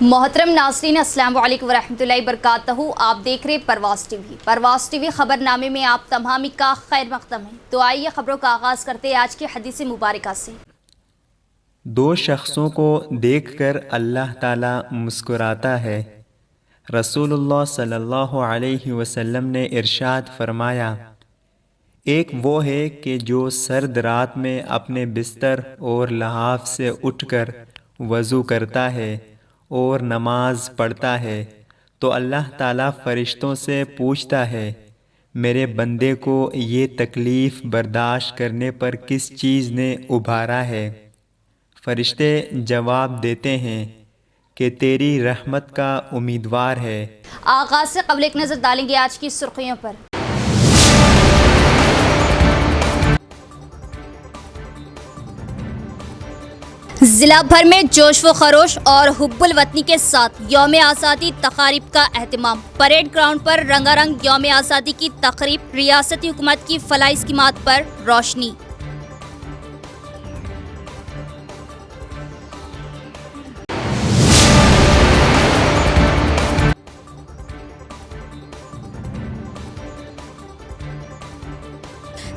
मोहतरम नाज़रीन, अस्सलाम वालेकुम वरहमतुल्लाहि वबरकातहू। आप देख रहे परवाज़ टीवी खबरनामे में आप तमाम का खैर मक़दम है। तो आइए खबरों का आगाज़ करते हैं आज की हदीस मुबारका से। दो शख्सों को देखकर अल्लाह ताला मुस्कुराता है। रसूलुल्लाह सल्लल्लाहु अलैहि वसल्लम ने इरशाद फरमाया, एक वो है कि जो सर्द रात में अपने बिस्तर और लहाफ से उठकर वज़ू करता है और नमाज पढ़ता है तो अल्लाह ताला फ़रिश्तों से पूछता है, मेरे बंदे को ये तकलीफ़ बर्दाश्त करने पर किस चीज़ ने उभारा है। फरिश्ते जवाब देते हैं कि तेरी रहमत का उम्मीदवार है। आगाज़ से क़ब्ल एक नज़र डालेंगे आज की सुर्खियों पर। जिला भर में जोश व खरोश और हुब्बुल वतनी के साथ यौम आज़ादी तक़रीब का एहतमाम। परेड ग्राउंड पर रंगारंग यौम आज़ादी की तक़रीब, रियासती हुकूमत की फलाही स्कीमात पर रोशनी।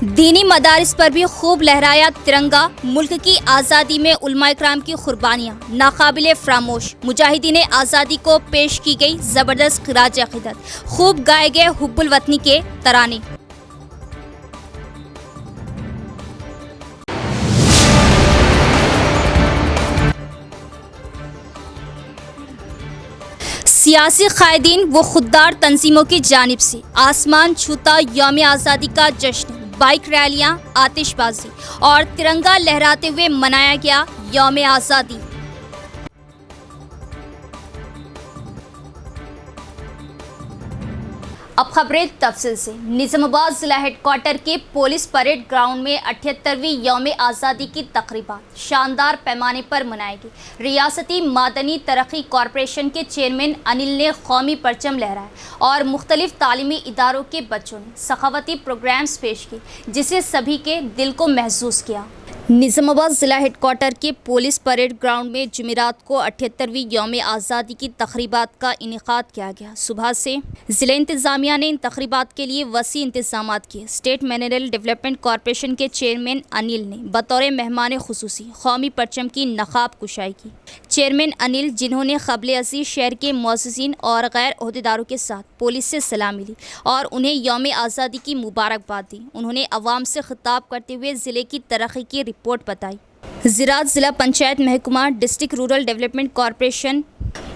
दीनी मदारिस पर भी खूब लहराया तिरंगा। मुल्क की आज़ादी में उलमाए किराम की कुर्बानियाँ नाकाबिले फरामोश। मुजाहिदीन आज़ादी को पेश की गई ज़बरदस्त ख़िराज अक़ीदत। खूब गाए गए हुब्बुल वतनी के तराने। सियासी कायदीन व खुददार तंजीमों की जानिब से आसमान छूता यौम आज़ादी का जश्न। बाइक रैलियां, आतिशबाजी और तिरंगा लहराते हुए मनाया गया यौम आज़ादी। अब खबरें तफसील से। निज़ामाबाद ज़िला हेडक्वार्टर के पुलिस परेड ग्राउंड में 78वीं यौम आज़ादी की तक़रीबात शानदार पैमाने पर मनाई गई। रियासती मादनी तरक्की कॉरपोरेशन के चेयरमैन अनिल ने कौमी परचम लहराया और मुख्तलिफ तालीमी इदारों के बच्चों ने सखावती प्रोग्राम्स पेश किए जिसे सभी के दिल को महसूस किया। निज़ामाबाद ज़िला हेडक्वार्टर के पुलिस परेड ग्राउंड में जुमेरात को 78वीं यौम आज़ादी की तक़रीबात का इनेकाद किया गया। सुबह से ज़िला इंतज़ामिया ने इन तक़रीबात के लिए वसी इंतज़ामात किए। स्टेट मिनरल डेवलपमेंट कॉरपोरेशन के चेयरमैन अनिल ने बतौर मेहमान खुसूसी कौमी परचम की नक़ाब कुशाई की। चेयरमैन अनिल, जिन्होंने क़ब्ल अज़ीज़ शहर के मुअज़्ज़िज़ीन और गैर अहदेदारों के साथ पुलिस से सलामी ली और उन्हें यौम आज़ादी की मुबारकबाद दी, उन्होंने अवाम से खिताब करते हुए ज़िले की तरक्की की रिपोर्ट बताई। ज़राअत ज़िला पंचायत महकमा, डिस्ट्रिक्ट रूरल डेवलपमेंट कॉरपोरेशन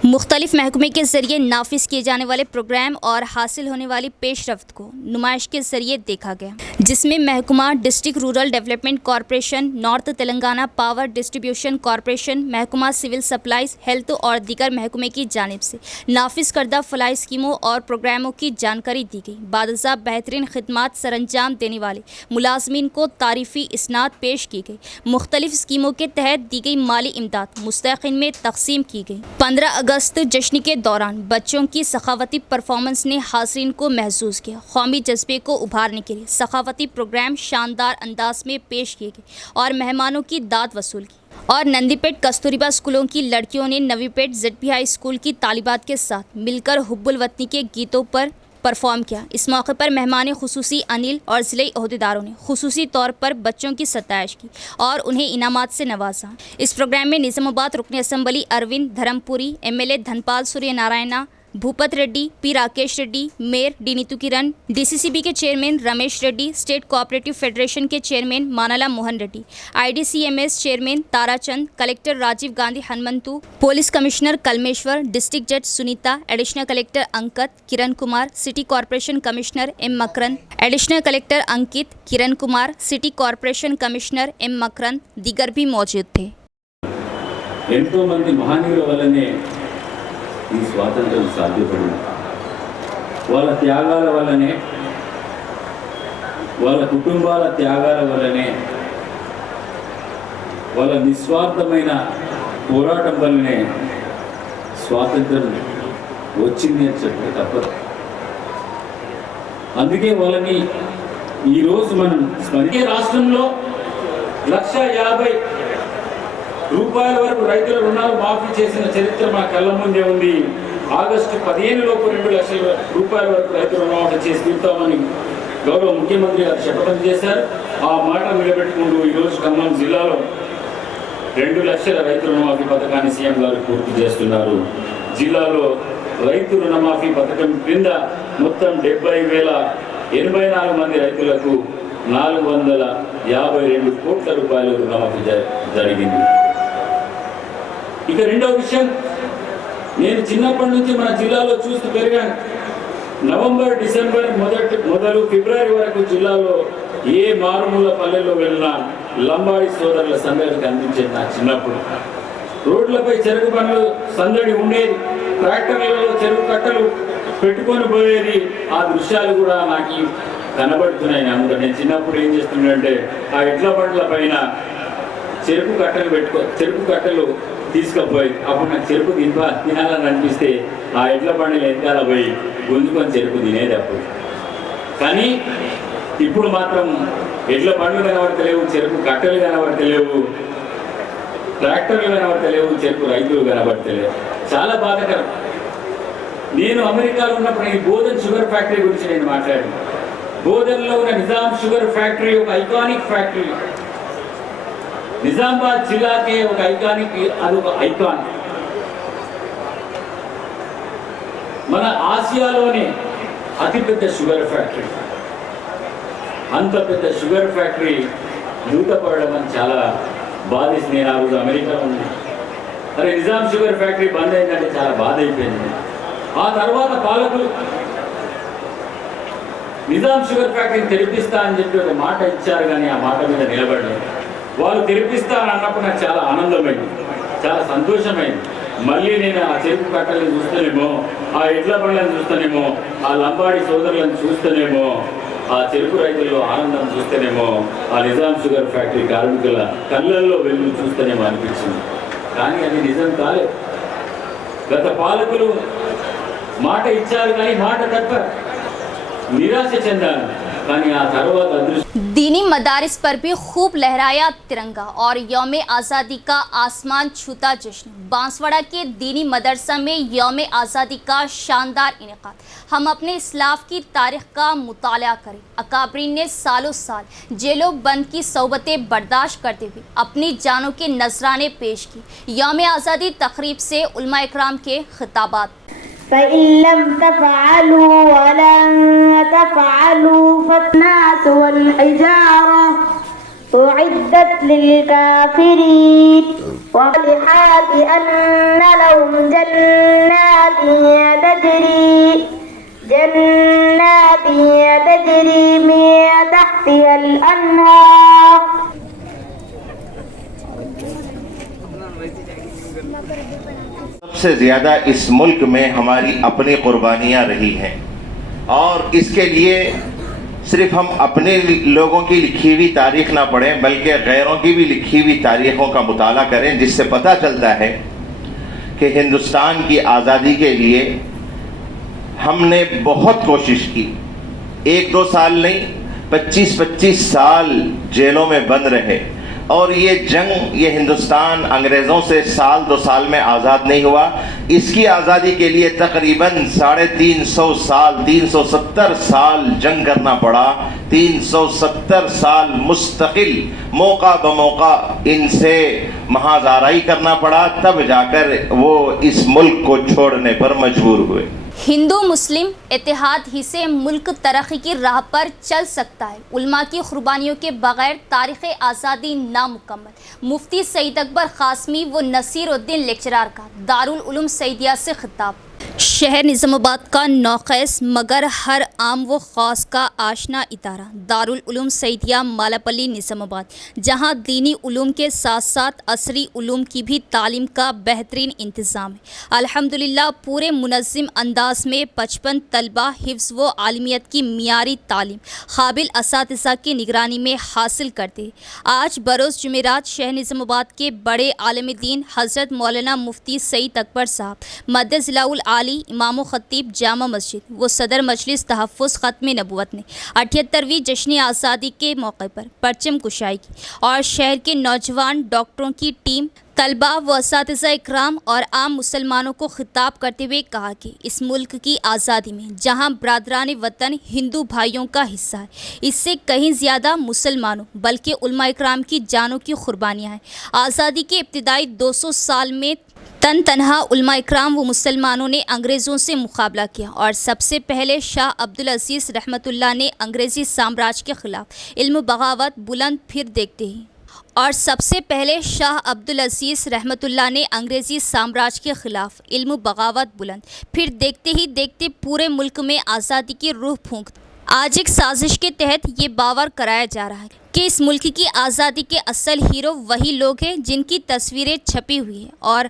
मुख्तलिफ महकमे के ज़रिए नाफिज किए जाने वाले प्रोग्राम और हासिल होने वाली पेशरफ्त को नुमाइश के ज़रिए देखा गया, जिसमें महकमा district rural development corporation, north Telangana power distribution corporation, महकमा सिविल सप्लाईज, हेल्थ और दीगर महकमे की जानिब से नाफिज करदा फलाही स्कीमों और प्रोग्रामों की जानकारी दी गई। बादशाह बेहतरीन खिदमात सरअंजाम देने वाले मुलाजमीन को तारीफ़ी इसनाद पेश की गई। मुख्तलिफ स्कीमों के तहत दी गई माली इमदाद मुस्तहिक़ीन में तकसीम की गई। 15 अगस्त जश्न के दौरान बच्चों की सखावती परफॉर्मेंस ने हाज़रीन को महसूस किया। कौमी जज्बे को उभारने के लिए सखावती प्रोग्राम शानदार अंदाज में पेश किए गए और मेहमानों की दाद वसूल की। और नंदीपेट कस्तूरबा स्कूलों की लड़कियों ने नवीपेट ZP हाई स्कूल की तालिबात के साथ मिलकर हुब्बुल वतनी के गीतों पर परफॉर्म किया। इस मौके पर मेहमान खुसूसी अनिल और ज़िले अहदेदारों ने खुसूसी तौर पर बच्चों की सताइश की और उन्हें इनामात से नवाजा। इस प्रोग्राम में निज़ामाबाद रुकन assembly Arvind Dharmapuri, MLA Dhanpal Surya Narayana, Bhupat Reddy, P Rakesh Reddy, mayor D Neetu Kiran, DCCB के chairman Ramesh Reddy, state cooperative federation के chairman Manala Mohan Reddy, IDCMS chairman Tarachand, collector Rajiv Gandhi Hanumantu, police commissioner Kalmeshwar, district जज Sunita, additional collector Ankit, Kiran Kumar, city corporation commissioner M Makaran, additional collector Ankit, Kiran Kumar, city corporation commissioner M Makaran दीगर भी मौजूद थे। ఈ స్వాతంత్రం సాధ్యపడింది। వాళ్ళ త్యాగాల వల్లనే, వాళ్ళ కుటుంబాల త్యాగాల వల్లనే, వాళ్ళ నిస్వార్థమైన పోరాటం వల్లనే స్వాతంత్రం వచ్చింది అని చెప్పి తప్పదు। అందుకే వాళ్ళని ఈరోజు మనం స్మరించే రాష్ట్రంలో 1,50,000 రూపాయల వరకు రైతుల రుణాలు మాఫీ చేసిన చరిత్ర మన కళ్ళ ముందే ఉంది. ఆగస్టు 15 లోపు 2 లక్షల రూపాయల వరకు రైతుల రుణమాఫీ చేసి తీరుతామని గౌరవ ముఖ్యమంత్రి గారు శపథం చేశారు. ఆ మాట నిలబెట్టుకుంటూ ఈరోజు ఖమ్మం జిల్లాలో 2 లక్షల రైతు రుణమాఫీ పథకాన్ని సీఎం గారు పూర్తి చేస్తున్నారు. జిల్లాలో రైతు రుణమాఫీ పథకం క్రింద మొత్తం 70,084 మంది రైతులకు 452 కోట్ల రూపాయలు రుణమాఫీ జరిగింది. ఇక రెండవ విషయం, నేను చిన్నప్పటి నుంచి మన జిల్లాలో చూస్తూ పెరిగాను. నవంబర్, డిసెంబర్ మొదలు ఫిబ్రవరి వరకు జిల్లాలో ఏ మారుమూల పల్లెల్లో వెళ్ళినా లంబాడి సోదరుల సందడి కనిపించేది. నా చిన్నప్పుడు రోడ్లపై చెరుకు బండ్లు సందడి ఉండేది, ట్రాక్టర్లలో చెరుకు కట్టలు పెట్టుకొని పోయేది. ఆ దృశ్యాలు కూడా నాకు కనబడుతున్నాయి. నేను చిన్నప్పుడు ఏం చేస్తున్నానంటే ఆ ఎడ్ల బండ్ల పైన చెరుకు కట్టలు తీసుకుపోయి అప్పుడు నాకు చెరుకు తినాలని అనిపిస్తే ఆ ఎడ్ల బండిలు వెనకాల పోయి గుంజుకొని చెరుకు తినేది అప్పుడు. కానీ ఇప్పుడు మాత్రం ఎడ్ల బండ్లు కనబడతలేవు, చెరుకు కట్టలు కనబడతలేవు, ట్రాక్టర్లు కనబడతలేవు, చెరుకు రైతులు కనబడతలేవు. చాలా బాధాకరం. నేను అమెరికాలో ఉన్నప్పుడు ఈ బోధన్ షుగర్ ఫ్యాక్టరీ గురించి నేను మాట్లాడాను. బోధన్లో ఉన్న నిజాం షుగర్ ఫ్యాక్టరీ ఒక ఐకానిక్ ఫ్యాక్టరీ. నిజామాబాద్ జిల్లాకే ఒక ఐకానిక్, అదొక ఐకాన్. మన ఆసియాలోనే అతిపెద్ద షుగర్ ఫ్యాక్టరీ. అంత పెద్ద షుగర్ ఫ్యాక్టరీ మూతపడడం అని చాలా బాధేసి నేను ఆ రోజు అమెరికాలో ఉన్నాను. మరి నిజాం షుగర్ ఫ్యాక్టరీ బంద్ అయిందంటే చాలా బాధ అయిపోయింది. ఆ తర్వాత పాలకులు నిజాం షుగర్ ఫ్యాక్టరీని తెరిపిస్తా అని చెప్పి ఒక మాట ఇచ్చారు, కానీ ఆ మాట మీద నిలబడలేదు. వాళ్ళు తెరిపిస్తా అని అన్నప్పుడు నాకు చాలా ఆనందమైంది, చాలా సంతోషమైంది. మళ్ళీ నేను ఆ చెరుకు కట్టలను చూస్తేనేమో, ఆ ఎడ్ల బండ్లను చూస్తేనేమో, ఆ లంబాడి సోదరులను చూస్తేనేమో, ఆ చెరుకు రైతుల్లో ఆనందం చూస్తేనేమో, ఆ నిజాం షుగర్ ఫ్యాక్టరీ కార్మికుల కళ్ళల్లో వెలుగు చూస్తేనేమో అనిపించింది. కానీ అది నిజం కాలేదు. గత పాలకులు మాట ఇచ్చారు కానీ మాట తప్పారు, నిరాశ చెందారు. కానీ ఆ తర్వాత दीनी मदारिस पर भी खूब लहराया तिरंगा और यौम आज़ादी का आसमान छूता जश्न। बांसवाड़ा के दीनी मदरसा में यौम आज़ादी का शानदार इनेकाद। हम अपने इस्लाफ की तारीख़ का मुताला करें। अकाबरीन ने सालों साल जेलों बंद की सौबतें बर्दाश्त करते हुए अपनी जानों के नजराने पेश की। यौम आज़ादी तकरीब से उलमा इकराम के खिताबात। فإن لم تفعلوا ولن تفعلوا فالناس والحجارة أعدت للكافرين والحال أن لهم جنات تجري من تحتها الأنهار सबसे ज़्यादा इस मुल्क में हमारी अपनी कुर्बानियाँ रही हैं और इसके लिए सिर्फ हम अपने लोगों की लिखी हुई तारीख़ ना पढ़ें बल्कि गैरों की भी लिखी हुई तारीख़ों का मुताला करें, जिससे पता चलता है कि हिंदुस्तान की आज़ादी के लिए हमने बहुत कोशिश की। 1-2 साल नहीं, 25-25 साल जेलों में बंद रहे और ये जंग, ये हिंदुस्तान अंग्रेज़ों से साल 2 साल में आज़ाद नहीं हुआ। इसकी आज़ादी के लिए तकरीबन 350 साल, 370 साल जंग करना पड़ा। 370 साल मुस्तकिल मौका बमौका इनसे महाज़ाराई करना पड़ा, तब जाकर वो इस मुल्क को छोड़ने पर मजबूर हुए। हिंदू मुस्लिम इत्तेहाद ही से मुल्क तरक्की की राह पर चल सकता है। उलमा की कुर्बानियों के बगैर तारीख़ आज़ादी नामुकम्मल। मुफ्ती सईद अकबर क़ासमी व नसीरुद्दीन लेक्चरार का दारुल उलूम सईदिया से खिताब। शहर निज़ामाबाद का नौख़ैस मगर हर आम व ख़ास का आशना इदारा दारुल उलूम सईदिया मालापल्ली निज़ामाबाद, जहाँ दीनी उलूम के साथ साथ असरी उलूम की भी तालीम का बेहतरीन इंतज़ाम है। अल्हम्दुलिल्लाह पूरे मुनज़्ज़म अंदाज में 55 तलबा हिफ्ज़ व आलिमियत की मियारी तालीम काबिल असातिज़ा की निगरानी में हासिल करते हैं। आज बरोज़ जुमेरात शहर निज़ामाबाद के बड़े आलिम दीन हज़रत मौलाना मुफ्ती सईद अकबर साहब मद्द ज़िलाउल आली इमाम ख़तीब जामा मस्जिद व सदर मजलिस तहफ़्फ़ुज़ ख़त्म नबूवत ने 78वीं जश्न आज़ादी के मौके पर परचम कुशाई की और शहर के नौजवान डॉक्टरों की टीम طلباء و اساتذہ اکرام اور عام مسلمانوں کو خطاب کرتے ہوئے کہا کہ اس ملک کی آزادی میں جہاں برادران وطن ہندو بھائیوں کا حصہ ہے، اس سے کہیں زیادہ مسلمانوں بلکہ علماء اکرام کی جانوں کی قربانیاں ہیں۔ آزادی کے ابتدائی 200 سال میں تنہا علماء اکرام و مسلمانوں نے انگریزوں سے مقابلہ کیا، اور سب سے پہلے شاہ عبدالعزیز رحمۃ اللہ نے انگریزی سامراج کے خلاف علم بغاوت بلند پھر دیکھتے ہی اور سب سے پہلے شاہ عبدالعزیز رحمۃ اللہ نے انگریزی سامراج کے خلاف علم بغاوت بلند پھر دیکھتے ہی دیکھتے پورے ملک میں آزادی کی روح پھونک دی۔ آج ایک سازش کے تحت یہ باور کرایا جا رہا ہے کہ اس ملک کی آزادی کے اصل ہیرو وہی لوگ ہیں جن کی تصویریں چھپی ہوئی ہیں، اور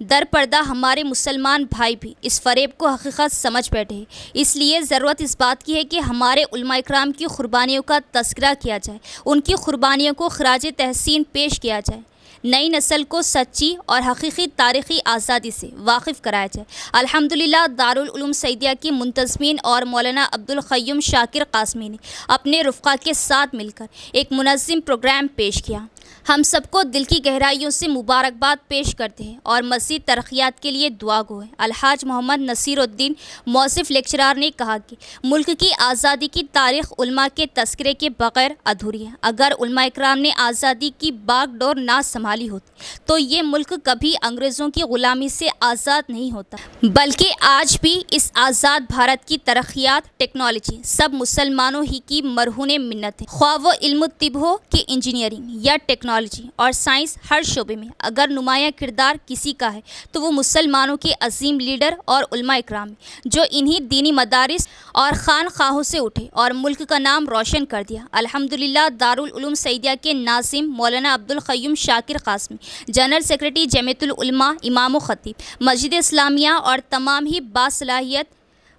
در پردہ ہمارے مسلمان بھائی بھی اس فریب کو حقیقت سمجھ بیٹھے ہیں۔ اس لیے ضرورت اس بات کی ہے کہ ہمارے علماء اکرام کی قربانیوں کا تذکرہ کیا جائے، ان کی قربانیوں کو خراج تحسین پیش کیا جائے، نئی نسل کو سچی اور حقیقی تاریخی آزادی سے واقف کرایا جائے۔ الحمدللہ دارالعلوم سعیدیہ کی منتظمین اور مولانا عبدالقیوم شاکر قاسمی نے اپنے رفقا کے ساتھ مل کر ایک منظم پروگرام پیش کیا۔ ہم سب کو دل کی گہرائیوں سے مبارکباد پیش کرتے ہیں اور مزید ترقیات کے لیے دعا گو ہیں۔ الحاج محمد نصیر الدین موصف لیکچرار نے کہا کہ ملک کی آزادی کی تاریخ علماء کے تذکرے کے بغیر ادھوری ہے۔ اگر علماء اکرام نے آزادی کی باغ ڈور نہ سنبھالی ہوتی تو یہ ملک کبھی انگریزوں کی غلامی سے آزاد نہیں ہوتا، بلکہ آج بھی اس آزاد بھارت کی ترقیات، ٹیکنالوجی سب مسلمانوں ہی کی مرہون منت ہے۔ خواہ وہ علم طب ہو کہ انجینئرنگ یا ٹیکنالوجی اور سائنس، ہر شعبے میں اگر نمایاں کردار کسی کا ہے تو وہ مسلمانوں کے عظیم لیڈر اور علماء اکرام ہیں، جو انہی دینی مدارس اور خانقاہوں سے اٹھے اور ملک کا نام روشن کر دیا۔ الحمدللہ دارالعلوم سعیدیہ کے ناظم مولانا عبدالقیوم شاکر قاسمی، جنرل سیکریٹری جمعیت العلماء، امام و خطیب مسجد اسلامیہ اور تمام ہی باصلاحیت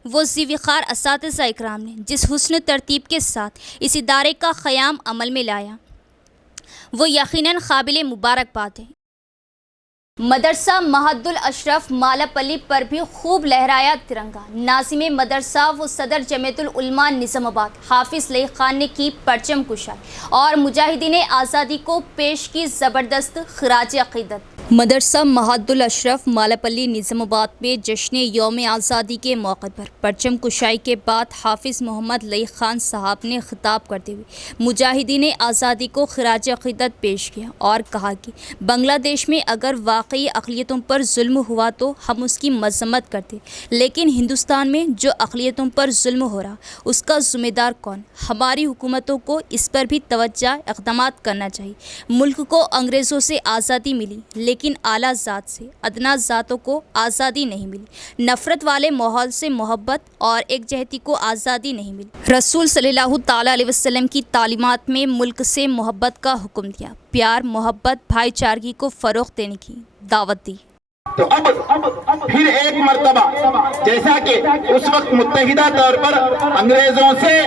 وہ ذی وقار اساتذہ اکرام نے جس حسن ترتیب کے ساتھ اس ادارے کا قیام عمل میں لایا، وہ یقیناً قابل مبارکباد ہے۔ مدرسہ مہد الاشرف مالاپلی پر بھی خوب لہرایا ترنگا۔ ناظم مدرسہ و صدر جمعیت العلماء نظام آباد حافظ لئی خان نے کی پرچم کشائی اور مجاہدین آزادی کو پیش کی زبردست خراج عقیدت۔ مدرسہ مہد الاشرف مالاپلی نظام آباد میں جشن یوم آزادی کے موقع پر پرچم کشائی کے بعد حافظ محمد لئی خان صاحب نے خطاب کرتے ہوئے مجاہدین آزادی کو خراج عقیدت پیش کیا اور کہا کہ بنگلہ دیش میں اگر واقعی اقلیتوں پر ظلم ہوا تو ہم اس کی مذمت کرتے، لیکن ہندوستان میں جو اقلیتوں پر ظلم ہو رہا اس کا ذمہ دار کون؟ ہماری حکومتوں کو اس پر بھی توجہ اقدامات کرنا چاہیے۔ ملک کو انگریزوں سے آزادی ملی، لیکن اعلیٰ ذات سے ادنا ذاتوں کو آزادی نہیں ملی۔ نفرت والے ماحول سے محبت اور ایک جہتی کو آزادی نہیں ملی۔ رسول صلی اللہ تعالیٰ علیہ وسلم کی تعلیمات میں ملک سے محبت کا حکم دیا، پیار، محبت، بھائی چارگی کو فروغ دینے کی دعوت دی۔ تو اب پھر ایک مرتبہ جیسا کہ اس وقت متحدہ طور پر انگریزوں سے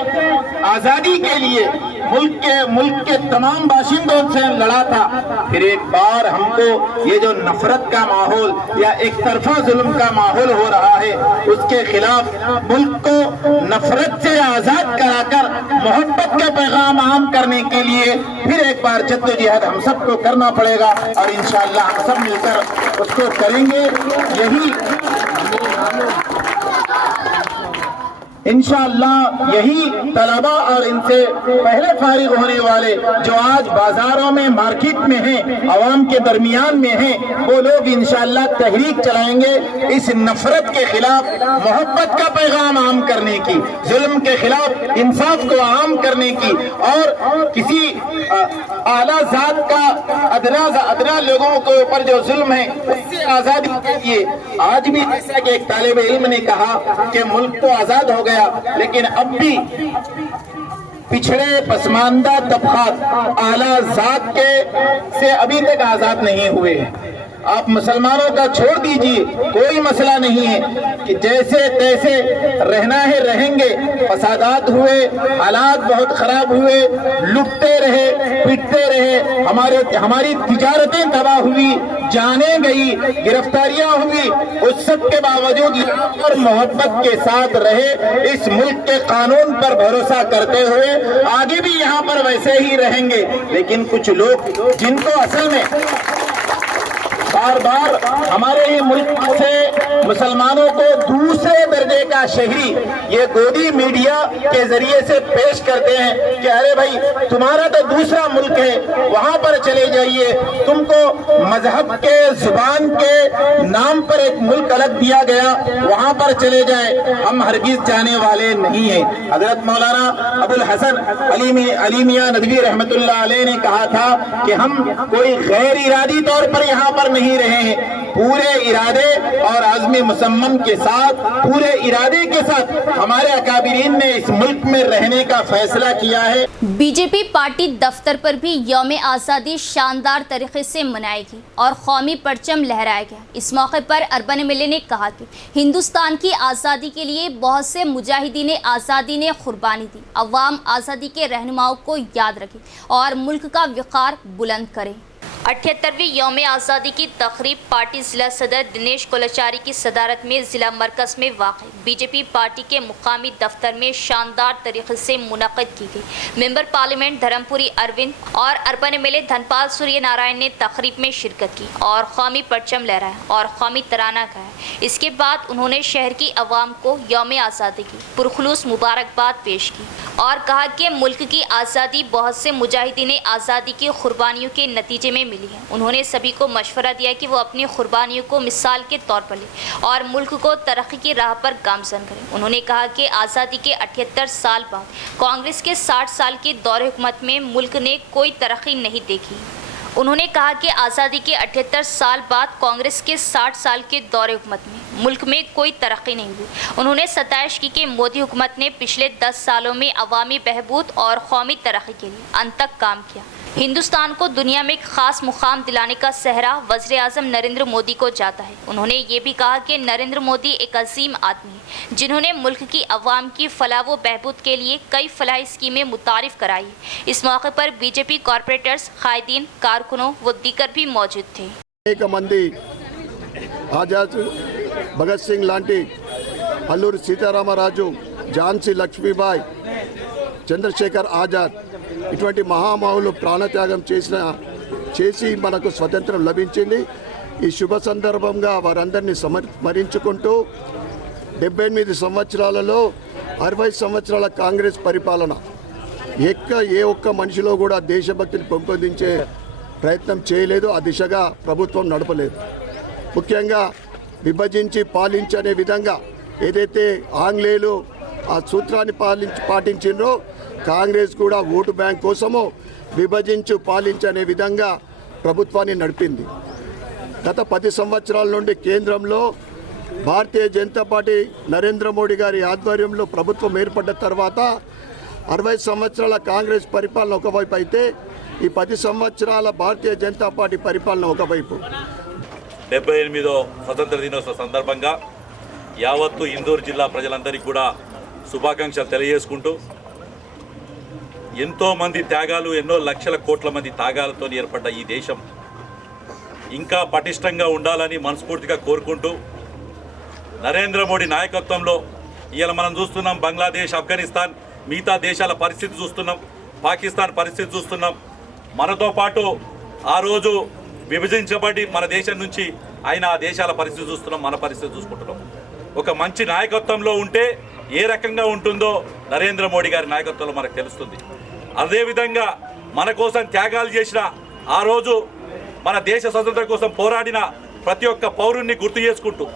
آزادی کے لیے ملک کے تمام باشندوں سے لڑا تھا، پھر ایک بار ہم کو یہ جو نفرت کا ماحول یا ایک طرفہ ظلم کا ماحول ہو رہا ہے اس کے خلاف ملک کو نفرت سے آزاد کرا کر محبت کا پیغام عام کرنے کے لیے پھر ایک بار جدوجہد ہم سب کو کرنا پڑے گا، اور انشاءاللہ ہم سب مل کر اس کو کریں گے۔ یہی طلباء اور ان سے پہلے فارغ ہونے والے جو آج بازاروں میں، مارکیٹ میں ہیں، عوام کے درمیان میں ہیں، وہ لوگ انشاءاللہ تحریک چلائیں گے اس نفرت کے خلاف، محبت کا پیغام عام کرنے کی، ظلم کے خلاف انصاف کو عام کرنے کی، اور کسی اعلیٰ ذات کا ادنا لوگوں کے اوپر جو ظلم ہے اس سے آزادی کے لیے آج بھی جیسا کہ ایک طالب علم نے کہا کہ ملک تو آزاد ہو گیا لیکن اب بھی پچھڑے پسماندہ طبقات اعلیٰ ذات کے سے ابھی تک آزاد نہیں ہوئے ہیں۔ آپ مسلمانوں کا چھوڑ دیجئے، کوئی مسئلہ نہیں ہے کہ جیسے تیسے رہنا ہے رہیں گے، فسادات ہوئے، حالات بہت خراب ہوئے، لٹتے رہے، پٹتے رہے، ہماری تجارتیں تباہ ہوئی، جانیں گئی، گرفتاریاں ہوئی، اس سب کے باوجود اور محبت کے ساتھ رہے، اس ملک کے قانون پر بھروسہ کرتے ہوئے آگے بھی یہاں پر ویسے ہی رہیں گے۔ لیکن کچھ لوگ جن کو اصل میں बार बार हमारे ही मुल्क से मुसलमानों को दूसरे दर्जे का शहरी ये गोदी मीडिया के जरिए से पेश करते हैं कि अरे भाई तुम्हारा तो दूसरा मुल्क है, वहां पर चले जाइए, तुमको मजहब के जुबान के नाम पर एक मुल्क अलग दिया गया, वहां पर चले जाए। हम हरगिज जाने वाले नहीं हैं। हजरत मौलाना अबुल हसन अली मियां नदवी रहमतुल्लाह अलैह ने कहा था कि हम कोई गैर इरादी तौर पर यहाँ पर नहीं रहे हैं, पूरे इरादे और आज़्म मुसम्मम के साथ, पूरे इरादे के साथ हमारे अकाबिरीन ने इस मुल्क में रहने का फैसला किया है। बीजेपी पार्टी दफ्तर पर भी यौम आज़ादी शानदार तरीके से मनाएगी और कौमी परचम लहराया गया। इस मौके पर अर्बन एमएलए ने कहा कि हिंदुस्तान की आज़ादी के लिए बहुत से मुजाहिदीन आज़ादी ने कुर्बानी दी। अवाम आज़ादी के रहनुमाओं को याद रखें और मुल्क का वक़ार बुलंद करें। 78वीं यौम आज़ादी की तकरीब पार्टी ज़िला सदर दिनेश कोलाचारी की सदारत में ज़िला मरकज़ में वाक़ बीजेपी पार्टी के मुकामी दफ्तर में शानदार तरीके से मुनक़्क़िद की गई। मेंबर पार्लियामेंट धर्मपुरी अरविंद और अर्बन एमएलए धनपाल सूर्य नारायण ने तकरीब में शिरकत की और कौमी परचम लहराया और कौमी तराना गाया। इसके बाद उन्होंने शहर की आवाम को यौम आज़ादी की पुरखुलूस मुबारकबाद पेश की और कहा कि मुल्क की आज़ादी बहुत से मुजाहिदीन आज़ादी की कुर्बानियों के नतीजे में मिली है। उन्होंने सभी को मशवरा दिया कि वो अपनी कुर्बानियों को मिसाल के तौर पर लें और मुल्क को तरक्की की राह पर गामजन करें। उन्होंने कहा कि आज़ादी के 78 साल बाद कांग्रेस के 60 साल के दौर हुकूमत में मुल्क ने कोई तरक्की नहीं देखी। उन्होंने कहा कि आज़ादी के 78 साल बाद कांग्रेस के 60 साल के दौर हुकूमत में मुल्क में कोई तरक्की नहीं हुई। उन्होंने सताइश की कि मोदी हुकूमत ने पिछले 10 सालों में अवामी बहबूद और कौमी तरक्की के लिए अनतक काम किया। हिंदुस्तान को दुनिया में एक ख़ास मुकाम दिलाने का सहरा वज़ीर आज़म नरेंद्र मोदी को जाता है। उन्होंने ये भी कहा कि नरेंद्र मोदी एक अजीम आदमी है जिन्होंने मुल्क की अवाम की फलाह व बहबूद के लिए कई फलाही स्कीमें मुतारिफ कराई है। इस मौके पर बीजेपी कॉरपोरेटर्स, कायदीन, कारकुनों व दीगर भी मौजूद थे। అనేక మంది ఆజాద్ భగత్ సింగ్ లాంటి, అల్లూరి సీతారామరాజు, ఝాన్సీ లక్ష్మీబాయి, చంద్రశేఖర్ ఆజాద్ ఇటువంటి మహామహులు ప్రాణత్యాగం చేసి మనకు స్వతంత్రం లభించింది। ఈ శుభ సందర్భంగా వారందరినీ స్మరించుకుంటూ 78 సంవత్సరాలలో 60 సంవత్సరాల కాంగ్రెస్ పరిపాలన ఏ ఒక్క మనిషిలో కూడా దేశభక్తిని పెంపొందించే ప్రయత్నం చేయలేదు, ఆ దిశగా ప్రభుత్వం నడపలేదు। ముఖ్యంగా విభజించి పాలించనే విధంగా ఏదైతే ఆంగ్లేయులు ఆ సూత్రాన్ని పాటించిండ్రో కాంగ్రెస్ కూడా ఓటు బ్యాంక్ కోసమో విభజించు పాలించనే విధంగా ప్రభుత్వాన్ని నడిపింది। గత 10 సంవత్సరాల నుండి కేంద్రంలో భారతీయ జనతా పార్టీ నరేంద్ర మోడీ గారి ఆధ్వర్యంలో ప్రభుత్వం ఏర్పడ్డ తర్వాత 60 సంవత్సరాల కాంగ్రెస్ పరిపాలన ఒకవైపు అయితే ఈ 10 సంవత్సరాల భారతీయ జనతా పార్టీ పరిపాలన ఒకవైపు। 78వ స్వతంత్ర దినోత్సవ సందర్భంగా యావత్తు ఇందూరు జిల్లా ప్రజలందరికీ కూడా శుభాకాంక్షలు తెలియజేసుకుంటూ, ఎంతోమంది త్యాగాలు, ఎన్నో లక్షల కోట్ల మంది త్యాగాలతో ఏర్పడ్డ ఈ దేశం ఇంకా పటిష్టంగా ఉండాలని మనస్ఫూర్తిగా కోరుకుంటూ, నరేంద్ర మోడీ నాయకత్వంలో ఇవాళ మనం చూస్తున్నాం బంగ్లాదేశ్, ఆఫ్ఘనిస్తాన్, మిగతా దేశాల పరిస్థితి చూస్తున్నాం, పాకిస్తాన్ పరిస్థితి చూస్తున్నాం। మనతో పాటు ఆ రోజు విభజించబడి మన దేశం నుంచి అయిన ఆ దేశాల పరిస్థితి చూస్తున్నాం, మన పరిస్థితి చూసుకుంటున్నాం। ఒక మంచి నాయకత్వంలో ఉంటే ఏ రకంగా ఉంటుందో నరేంద్ర మోడీ గారి నాయకత్వంలో మనకు తెలుస్తుంది। అదేవిధంగా మన కోసం త్యాగాలు చేసిన, ఆ రోజు మన దేశ స్వతంత్రం కోసం పోరాడిన ప్రతి ఒక్క పౌరుణ్ణి గుర్తు చేసుకుంటూ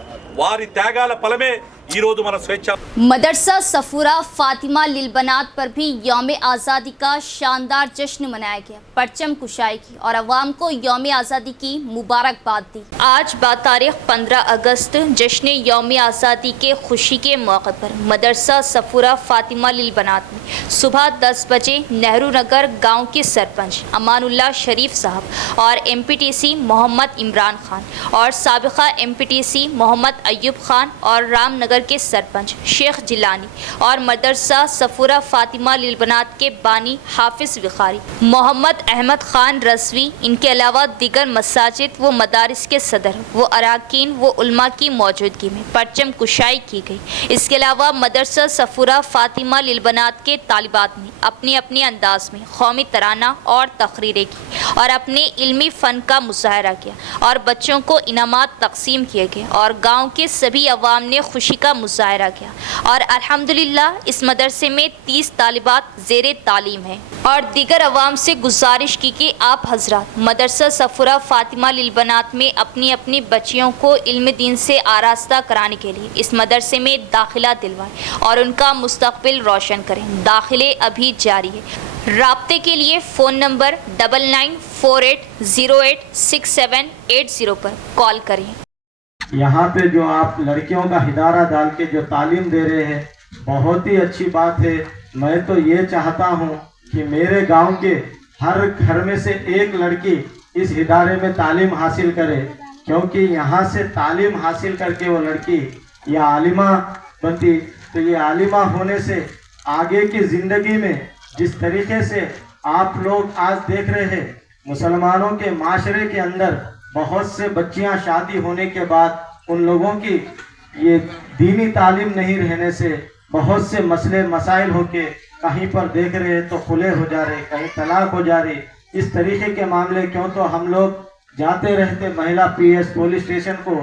వారి త్యాగాల ఫలమే ఈ రోజు మన స్వేచ్ఛ। मदरसा सफूरा फातिमा लिलबनात पर भी यौम आज़ादी का शानदार जश्न मनाया गया। परचम कुशाई की और अवाम को यौम आज़ादी की मुबारकबाद दी। आज बातारीख 15 अगस्त जश्न यौम आज़ादी के खुशी के मौके पर मदरसा सफूरा फातिमा लिलबनात में सुबह 10 बजे नेहरू नगर गाँव के सरपंच अमानुल्लाह शरीफ साहब और MPTC मोहम्मद इमरान खान और साबिका MPTC मोहम्मद अयूब खान और रामनगर नगर के सरपंच शेख जिलानी और मदरसा सफूरा फातिमा लिलबनात के बानी हाफिज विखारी मोहम्मद अहमद खान रसवी, इनके अलावा दीगर मसाजिद व मदारिस के सदर व अराकीन व उलमा की मौजूदगी में परचम कुशाई की गई। इसके अलावा मदरसा सफूरा फातिमा लिलबनात के तालिबात ने अपने अपने अंदाज में कौमी तराना और तकरीरें की और अपने इल्मी फ़न का मुजाहरा किया और बच्चों को इनामात तकसीम किए गए और गाँव के सभी अवाम ने खुशी का मुजाहरा किया और अल्हम्दुलिल्लाह इस मदरसे में 30 तालिबात ज़ेरे तालीम हैं और दीगर अवाम से गुजारिश की कि आप हजरात मदरसा सफूरा फातिमा लिलबनात में अपनी अपनी बच्चियों को इल्म दीन से आरास्ता कराने के लिए इस मदरसे में दाखिला दिलवाएं और उनका मुस्तकबिल रोशन करें। दाखिले अभी जारी है। राब्ते के लिए फ़ोन नंबर 9948086780 पर कॉल करें। यहाँ पे जो आप लड़कियों का हिदारा डाल के जो तालीम दे रहे हैं बहुत ही अच्छी बात है। मैं तो ये चाहता हूँ कि मेरे गांव के हर घर में से एक लड़की इस इदारे में तालीम हासिल करे, क्योंकि यहाँ से तालीम हासिल करके वो लड़की या आलिमा बनती तो ये आलिमा होने से आगे की ज़िंदगी में जिस तरीके से आप लोग आज देख रहे हैं मुसलमानों के माशरे के अंदर बहुत से बच्चियां शादी होने के बाद उन लोगों की ये दीनी तालीम नहीं रहने से बहुत से मसले मसाइल होके कहीं पर देख रहे हैं तो खुले हो जा रहे, कहीं तलाक हो जा रही, इस तरीके के मामले। क्यों तो हम लोग जाते रहते महिला पीएस पुलिस स्टेशन को,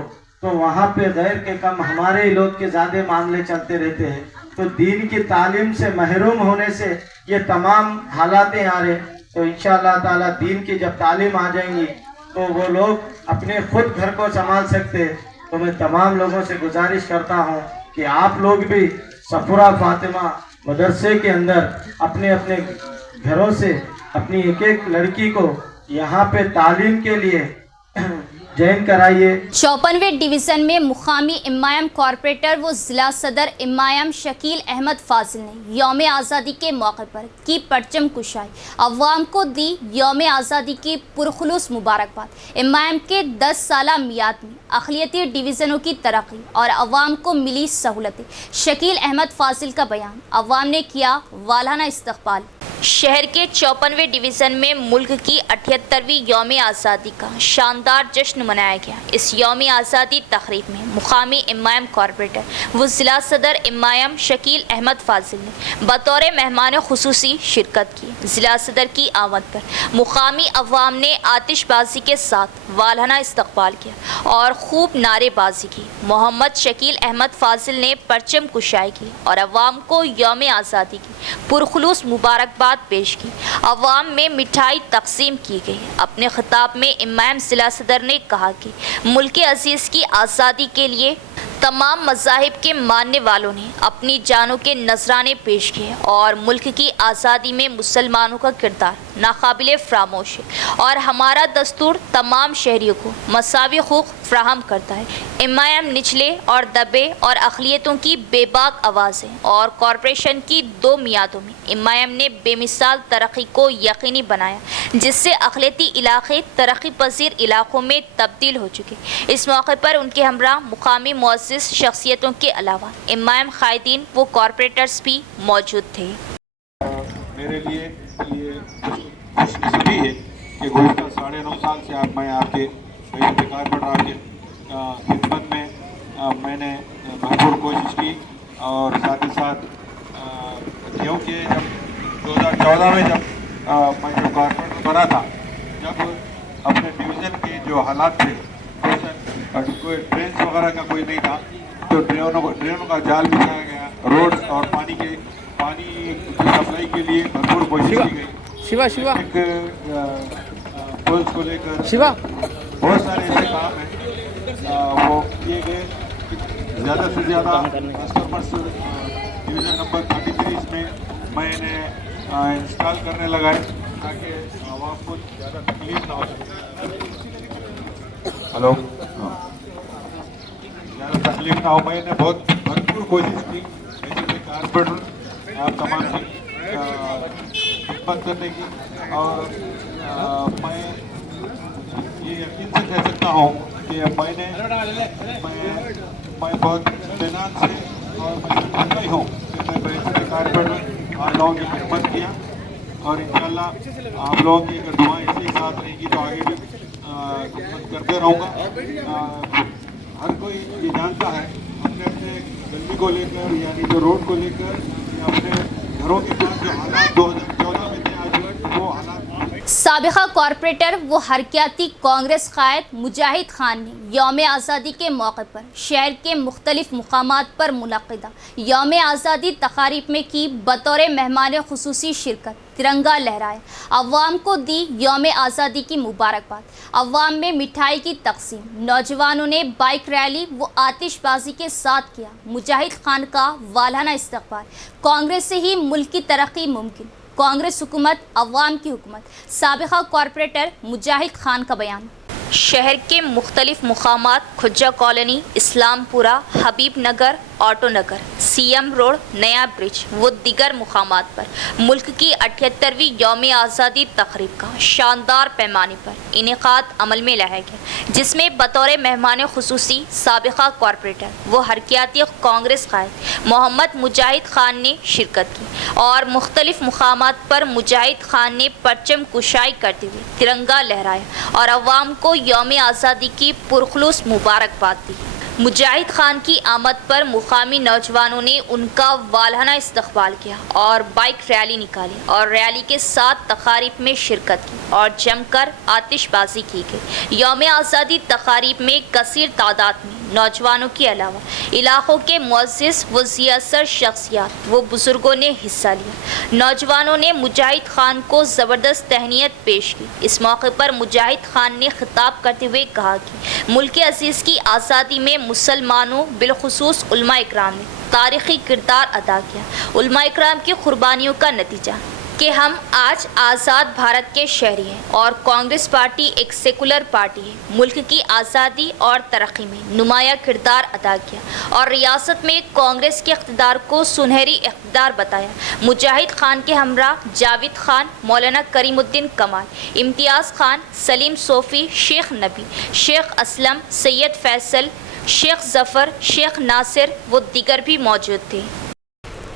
तो वहाँ पे गैर के कम हमारे ही लोग के ज़्यादा मामले चलते रहते हैं। तो दीन की तालीम से महरूम होने से ये तमाम हालातें आ रहे। तो इंशाअल्लाह ताला दीन की जब तालीम आ जाएंगी तो वो लोग अपने खुद घर को संभाल सकते। तो मैं तमाम लोगों से गुजारिश करता हूँ कि आप लोग भी सफूरा फातिमा मदरसे के अंदर अपने अपने घरों से अपनी एक एक लड़की को यहाँ पे तालीम के लिए जॉइन कराइए। 54वें डिवीज़न में मुकामी इमाम कॉरपोरेटर व ज़िला सदर इमाम शकील अहमद फाजिल ने यौम आज़ादी के मौके पर की परचम कुशाई, अवाम को दी यौम आज़ादी की पुरखुलूस मुबारकबाद। इमाम के 10 साला मियाद में अक़लियती डिवीज़नों की तरक्की और अवाम को मिली सहूलतें। शकील अहमद फाजिल का बयान, अवाम ने किया वालाना इस्तक़बाल। शहर के 54वें डिवीज़न में मुल्क की 78वीं यौम आज़ादी का शानदार जश्न मनाया गया। इस यौम आज़ादी तक़रीब में मुकामी इमाम कॉरपोरेटर व ज़िला सदर इमाम शकील अहमद फाजिल ने बतौर मेहमान खुसूसी शिरकत की। ज़िला सदर की आमद पर मुकामी अवाम ने आतिशबाजी के साथ वालाना इस्तक़बाल किया और खूब नारेबाजी की। मोहम्मद शकील अहमद फाजिल ने परचम कुशाई की और अवाम को यौम आज़ादी की पुरखुलूस मुबारकबाद पेश की। अवाम में मिठाई तकसीम की गई। अपने खिताब में इमाम ज़िला सदर ने कहा कि मुल्क अज़ीज़ की आज़ादी के लिए तमाम मज़ाहिब के मानने वालों ने अपनी जानों के नजराने पेश किए और मुल्क की आज़ादी में मुसलमानों का किरदार नाकाबिले फरामोश है और हमारा दस्तूर तमाम शहरियों को मसावी हुकूक़ फ्राहम करता है। इमाम निचले और दबे और अक़लियतों की बेबाक आवाज़ें और कॉरपोरेशन की 2 मियादों में इमाम ने बेमिसाल तरक्की को यकीनी बनाया, जिससे अक़लियती इलाक़े तरक्की पजीर इलाक़ों में तब्दील हो चुके। इस मौके पर उनके हमरा मुकामी मुअज़्ज़िज़ शख्सियतों के अलावा इमाम क़ायदीन व कॉरपोरेटर्स भी मौजूद थे। मेरे लिए ये खुशनसीबी है कि गुज़श्ता 9.5 साल से मैं आपके कारपोरेटर के खिदमत में मैंने भरपूर कोशिश की और साथ ही साथ क्योंकि जब 2014 में जब मैं जो कारपोरेटर बना था, जब अपने डिवीज़न के जो हालात थे, कोई ड्रेन्स वगैरह का कोई नहीं था, तो ड्रेनों का जाल बिछाया गया, रोड और पानी की सप्लाई के लिए भरपूर कोशिश की गई। पुल्स को लेकर बहुत सारे ऐसे काम हैं वो किए गए। ज़्यादा से ज़्यादा कस्टमर्स डिवीज़न नंबर 33 में मैंने इंस्टॉल करने लगाए ताकि आवाम को ज़्यादा तकलीफ ना हो सके। हेलो, ज़्यादा तकलीफ ना हो। मैंने बहुत भरपूर कोशिश की ऐसे कारपोरेटर आप तमाम से खिदमत करने की और मैं ये यकीन से कह सकता हूँ कि मैं बहुत इत्मीनान से और मैं समझता ही हूँ कि मैं बैतूल कारपेट में आप लोगों की खिदमत किया और इंशाल्लाह आप लोगों की अगर दुआएं इसी साथ रहेगी तो आगे भी खिदमत करते रहूँगा। हर कोई ये जानता है अपने अपने गली को लेकर यानी जो रोड को लेकर या अपने घरों के पास जो हालात 2014 में थे आज वो हालात साबिका कॉरपोरेटर व हरकियाती कांग्रेस कायद मुजाहिद खान ने यौम आज़ादी के मौके पर शहर के मुख्तलिफ मुकामात पर मुनक़िदा यौम आज़ादी तकारीब में की बतौर मेहमान खुसूसी शिरकत, तिरंगा लहराया, अवाम को दी यौम आज़ादी की मुबारकबाद, अवाम में मिठाई की तकसीम, नौजवानों ने बाइक रैली व आतिशबाजी के साथ किया मुजाहिद खान का वालाना इस्तकबाल। कांग्रेस से ही मुल्क की तरक्की मुमकिन, कांग्रेस हुकूमत अवाम की हुकूमत। साबिका कॉरपोरेटर मुजाहिद खान का बयान। शहर के मुख्तलिफ मुकामात खुज्जा कॉलोनी, इस्लामपुरा, हबीब नगर, ऑटो नगर, सीएम रोड, नया ब्रिज व दीगर मुकामात पर मुल्क की 78वीं यौम आज़ादी तकरीब का शानदार पैमाने पर इनेकाद अमल में लाया गया, जिसमें बतौर मेहमान खुसूसी साबिका कॉरपोरेटर व हरकियाती कांग्रेस कायद मोहम्मद मुजाहिद खान ने शिरकत की और मुख्तलिफ मुकामात पर मुजाहिद खान ने परचम कुशाई करते हुए तिरंगा लहराया और अवाम को यौम आज़ादी की पुरखुलूस मुबारकबाद दी। मुजाहिद खान की आमद पर मुकामी नौजवानों ने उनका वालहाना इस्तकबाल किया और बाइक रैली निकाली और रैली के साथ तकारीब में शिरकत की और जमकर आतिशबाजी की गई। यौम आज़ादी तकारीब में कसीर तादाद में नौजवानों के अलावा इलाकों के मुअज़्ज़िज़ व ज़ियासर शख्सियात व बुज़ुर्गों ने हिस्सा लिया। नौजवानों ने मुजाहिद खान को ज़बरदस्त तहनीत पेश की। इस मौके पर मुजाहिद खान ने खिताब करते हुए कहा कि मुल्क अज़ीज़ की आज़ादी में मुसलमानों बिलखुसूस उलमा इकराम ने तारीख़ी किरदार अदा किया। उलमा इकराम की कुर्बानियों का नतीजा कि हम आज आज़ाद भारत के शहरी हैं और कांग्रेस पार्टी एक सेकुलर पार्टी है। मुल्क की आज़ादी और तरक्की में नुमाया किरदार अदा किया और रियासत में कांग्रेस के इक़्तिदार को सुनहरी इक़्तिदार बताया। मुजाहिद खान के हमरा जावेद खान, मौलाना करीमुद्दीन कमाल, इम्तियाज़ खान, सलीम सोफ़ी, शेख नबी, शेख असलम, सैयद फैसल, शेख ज़फ़र, शेख नासिर व दीगर भी मौजूद थे।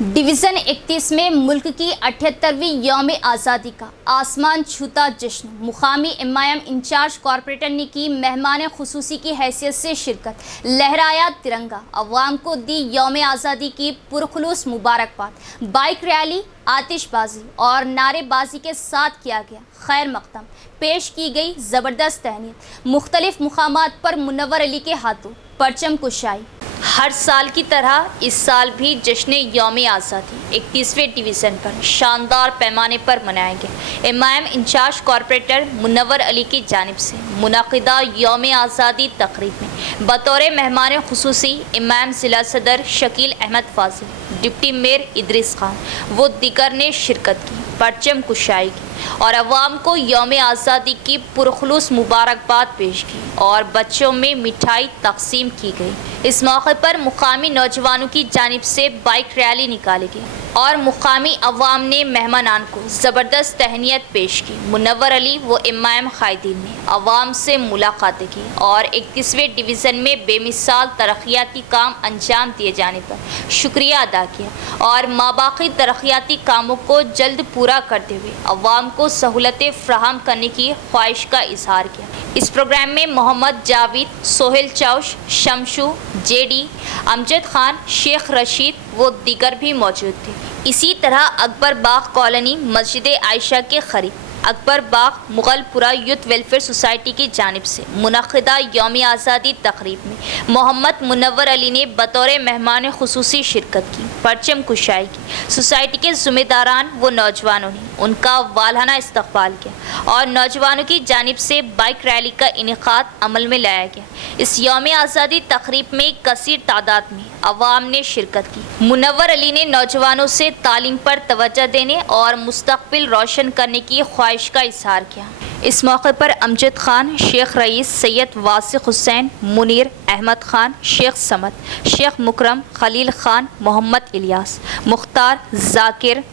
डिवीज़न 31 में मुल्क की 78वीं यौम आज़ादी का आसमान छूता जश्न मुकामी एमआईएम इंचार्ज कॉरपोरेटर ने की मेहमान खुसूसी की हैसियत से शिरकत, लहराया तिरंगा, अवाम को दी यौम आज़ादी की पुरखुलूस मुबारकबाद। बाइक रैली, आतिशबाजी और नारेबाजी के साथ किया गया खैर मकदम, पेश की गई ज़बरदस्त तहनीत। मुख्तलिफ मुकामात पर मुनव्वर अली के हाथों परचम कुशाई। हर साल की तरह इस साल भी जश्न यौम आज़ादी 31वें डिवीज़न पर शानदार पैमाने पर मनाया गया। एमआईएम इंचार्ज कॉरपोरेटर मुनव्वर अली की जानिब से मुनक़िदा यौम आज़ादी तकरीब में बतौर मेहमान खुसूसी एमआईएम ज़िला सदर शकील अहमद फाजिल, डिप्टी मेयर इदरीस खान व दीगर ने शिरकत की, परचम कुशाई की और अवाम को यौम आज़ादी की पुरखुलूस मुबारकबाद पेश की और बच्चों में मिठाई तकसीम की गई। इस मौके पर मुकामी नौजवानों की जानिब से बाइक रैली निकाली गई और मुकामी अवाम ने मेहमानान को ज़बरदस्त तहनीत पेश की। मुनव्वर अली व एमआईएम कायदीन ने अवाम से मुलाकातें की और 31वें डिवीज़न में बेमिसाल तरक्याती काम अंजाम दिए जाने पर शुक्रिया अदा किया और माबाकी तरक्याती कामों को जल्द पूरा करते हुए अवाम को सहूलतें फ़राहम करने की ख्वाहिश का इजहार किया। इस प्रोग्राम में मोहम्मद जावेद, सोहेल चौश, शमशू, जेडी, अमजद खान, शेख रशीद व दीगर भी मौजूद थे। इसी तरह अकबर बाग कॉलोनी मस्जिद आयशा के करीब अकबर बाग मुगलपुरा यूथ वेलफेयर सोसाइटी की जानिब से मुनक़िदा यौम आज़ादी तकरीब में मोहम्मद मुनव्वर अली ने बतौर मेहमान खुसूसी शिरकत की, परचम कुशाई की। सोसाइटी के ज़िम्मेदारान व नौजवानों ने उनका वालहाना इस्तकबाल किया और नौजवानों की जानिब से बाइक रैली का इनेकाद अमल में लाया गया। इस यौम आज़ादी तकरीब में कसीर तादाद में अवाम ने शिरकत की। मुनव्वर अली ने नौजवानों से तालीम पर तवज्जो देने और मुस्तक़बिल रोशन करने की ख्वाहिश का इज़हार किया। इस मौके पर अमजद खान, शेख रईस, सैयद वासिक हुसैन, मुनीर अहमद खान, शेख समद, शेख मुकरम, खलील खान, मोहम्मद इलियास, मुख्तार, जाकिर,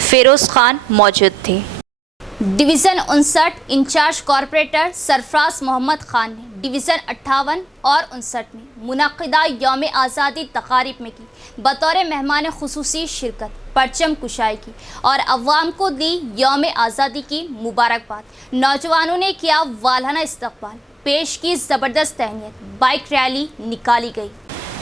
फेरोज़ खान मौजूद थे। Division 59 incharge corporator Sarfaraz Mohammad Khan ने डिवीज़न 58 और 59 में मुनक़िदा यौम आज़ादी तक़ारीब में की बतौर मेहमान खुसूसी शिरकत, परचम कुशाई की और अवाम को दी यौम आज़ादी की मुबारकबाद। नौजवानों ने किया वालहाना इस्तक़बाल, पेश की ज़बरदस्त तहनीत, बाइक रैली निकाली गई।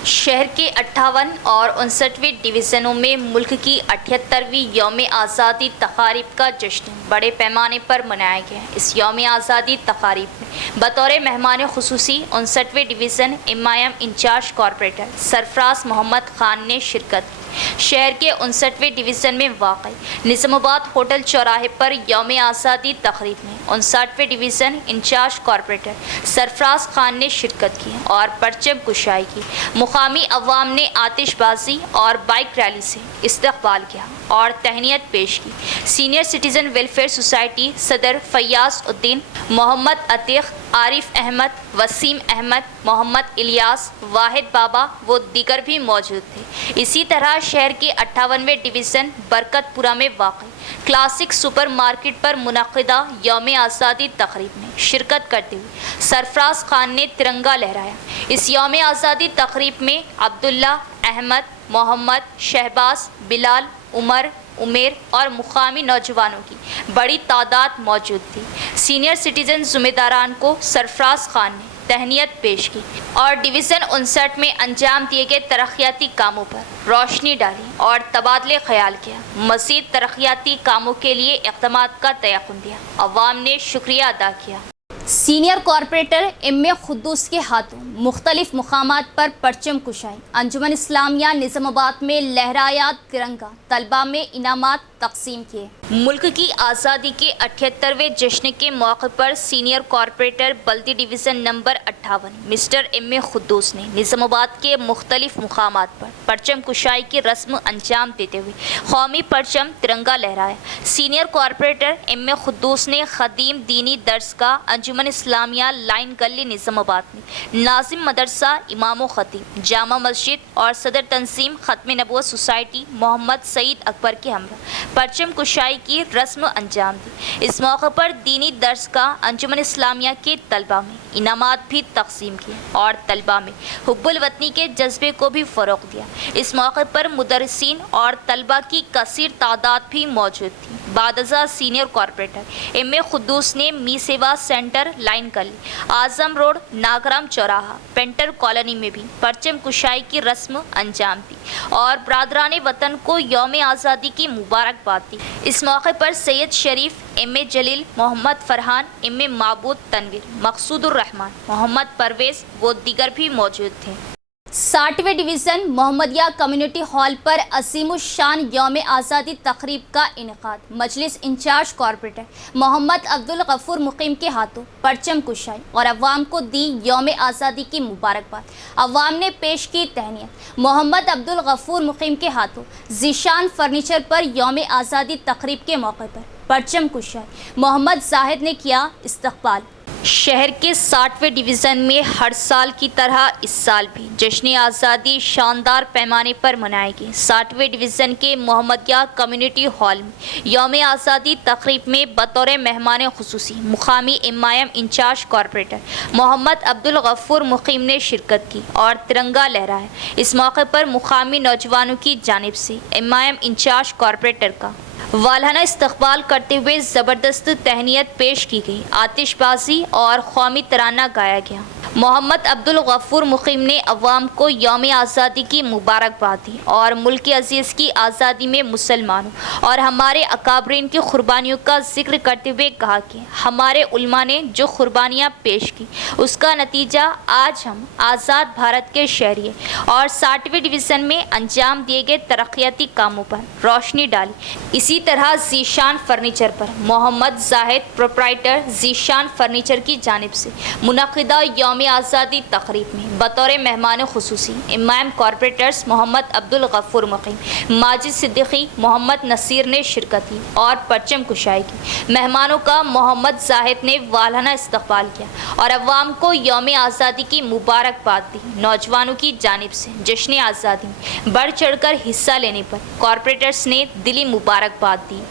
शहर के 58 और 59वें डिवीज़नों में मुल्क की 78वीं यौम आज़ादी तक़ारीब का जश्न बड़े पैमाने पर मनाया गया। इस यौम आज़ादी तक़ारीब में बतौर मेहमान खुसूसी 59वें division MIM in charge corporator Sarfaraz Mohammad Khan ने शिरकत की। शहर के 59वें डिवीज़न में वाक़ई निज़ामाबाद होटल चौराहे पर यौम आज़ादी तक़रीब में 59वें division in charge corporator Sarfaraz Khan ने शिरकत की और परचम कुशाई की। मुकामी अवाम ने आतिशबाजी और बाइक रैली से इस्तक़बाल किया और तहनीत पेश की। सीनियर सिटीज़न वेलफेयर सोसाइटी सदर फयाज़ उद्दीन, मोहम्मद अतीक़, आरिफ अहमद, वसीम अहमद, मोहम्मद इलियास, वाहिद बाबा व दीगर भी मौजूद थे। इसी तरह शहर के 58वें डिवीज़न बरकतपुरा में वाक़ क्लासिक सुपर मार्केट पर मुनक़िदा यौम आज़ादी तक़रीब में शिरकत करते हुए सरफराज खान ने तिरंगा लहराया। इस यौम आज़ादी तक़रीब में अब्दुल्ला, अहमद, मोहम्मद, शहबाज, बिलाल, उमर, उमेर और मुकामी नौजवानों की बड़ी तादाद मौजूद थी। सीनियर सिटीज़न ज़िम्मेदारान को सरफराज खान ने तहनीत पेश की और डिवीज़न 59 में अंजाम दिए गए तरक्याती कामों पर रोशनी डाली और तबादले ख्याल किया। मज़ीद तरक्याती कामों के लिए इक़दामात का तयक़ुन दिया। अवाम ने शुक्रिया अदा किया। Senior corporator MA. खुद्दूस के हाथों मुख्तलिफ मुकामात पर परचम कुशाई, अंजुमन इस्लामिया निज़ामाबाद में लहराया तिरंगा, तलबा में इनामात तकसीम किए। मुल्क की आज़ादी के 78वें जश्न के मौके पर सीनियर कॉरपोरेटर बल्दी division number 58 mister M A. Quddus ने निज़ामाबाद के मुख्तलिफ मुकामात पर परचम कुशाई की रस्म अंजाम देते हुए कौमी परचम तिरंगा लहराया। Senior corporator MA. खुद्दूस ने खदीम दीनी दर्सगाह अंजुमन इस्लामिया लाइन गली निज़ामाबाद में नाजिम मदरसा इमाम खतीब जामा मस्जिद और सदर तंजीम ख़त्म नबूवत सोसाइटी मोहम्मद सईद अकबर के हमरा परचम कुशाई की रस्म अंजाम दी। इस मौके पर दीनी दर्सगाह अंजुमन इस्लामिया के तलबा में इनामात भी तकसीम किए और तलबा में हुब्बुल वतनी के जज्बे को भी फ़रोग़ दिया। इस मौके पर मुदर्रिसीन और तलबा की कसीर तादाद भी मौजूद थी। बादज़ा सीनियर कॉरपोरेटर एम.ए. खुद्दूस ने मी सेवा सेंटर लाइन गली, आज़म रोड, नागराम चौराहा, पेंटर कॉलोनी में भी परचम कुशाई की रस्म अंजाम दी और बरादरान वतन को यौम आज़ादी की मुबारकबाद दी। इस मौके पर सैयद शरीफ, एम.ए. जलील, मोहम्मद फरहान, एम.ए. माबूद तनवीर, मकसूदुर रहमान, मोहम्मद परवेज़ व दीगर भी मौजूद थे। 60वें डिवीज़न मोहम्मदिया कम्युनिटी हॉल पर अज़ीमुश्शान यौम आज़ादी तक़रीब का इनेकाद। मजलिस इंचार्ज कॉरपोरेटर मोहम्मद अब्दुल गफ़ूर मुक़ीम के हाथों परचम कुशाई और अवाम को दी यौम आज़ादी की मुबारकबाद। अवाम ने पेश की तहनीत। मोहम्मद अब्दुल गफ़ूर मुक़ीम के हाथों ज़ीशान फर्नीचर पर यौम आज़ादी तक़रीब के मौके पर परचम कुशाई। मोहम्मद जाहिद ने किया इस्तक़बाल। शहर के 60वें डिवीज़न में हर साल की तरह इस साल भी जश्न आज़ादी शानदार पैमाने पर मनाएगी। 60वें डिवीज़न के मोहम्मदिया कम्युनिटी हॉल में यौम आज़ादी तक़रीब में बतौर मेहमान खुसूसी मुकामी एमआईएम इंचार्ज कॉरपोरेटर मोहम्मद अब्दुल गफ़ूर मुक़ीम ने शिरकत की और तिरंगा लहराया। इस मौके पर मुकामी नौजवानों की जानिब से एमआईएम इंचार्ज कॉरपोरेटर का वालहाना इस्तक़बाल करते हुए ज़बरदस्त तहनीत पेश की गई। आतिशबाजी और कौमी तराना गाया गया। मोहम्मद अब्दुल गफ़ूर मुक़ीम ने अवाम को यौम आज़ादी की मुबारकबाद दी और मुल्क अज़ीज़ की आज़ादी में मुसलमानों और हमारे अकाबरीन की क़ुरबानियों का ज़िक्र करते हुए कहा कि हमारे उलमा ने जो क़ुरबानियाँ पेश की उसका नतीजा आज हम आज़ाद भारत के शहरी हैं और 60वें डिवीज़न में अंजाम दिए गए तरक्याती कामों पर रोशनी डाली। इसी तरह ज़ीशान फर्नीचर पर मोहम्मद जाहिद प्रोप्राइटर ज़ीशान फर्नीचर की जानिब से मुनक़िदा यौम आज़ादी तक़रीब में बतौर मेहमान खुसूसी इमाम कॉरपोरेटर्स मोहम्मद अब्दुल गफ़ूर मुक़ीम, माजिद सिद्दीकी, मोहम्मद नसीर ने शिरकत की और परचम कुशाई की। मेहमानों का मोहम्मद जाहिद ने वालहाना इस्तक़बाल किया और अवाम को यौम आज़ादी की मुबारकबाद दी। नौजवानों की जानिब से जश्न आज़ादी में बढ़ चढ़ कर हिस्सा लेने पर कॉरपोरेटर्स ने दिली मुबारकबाद दी।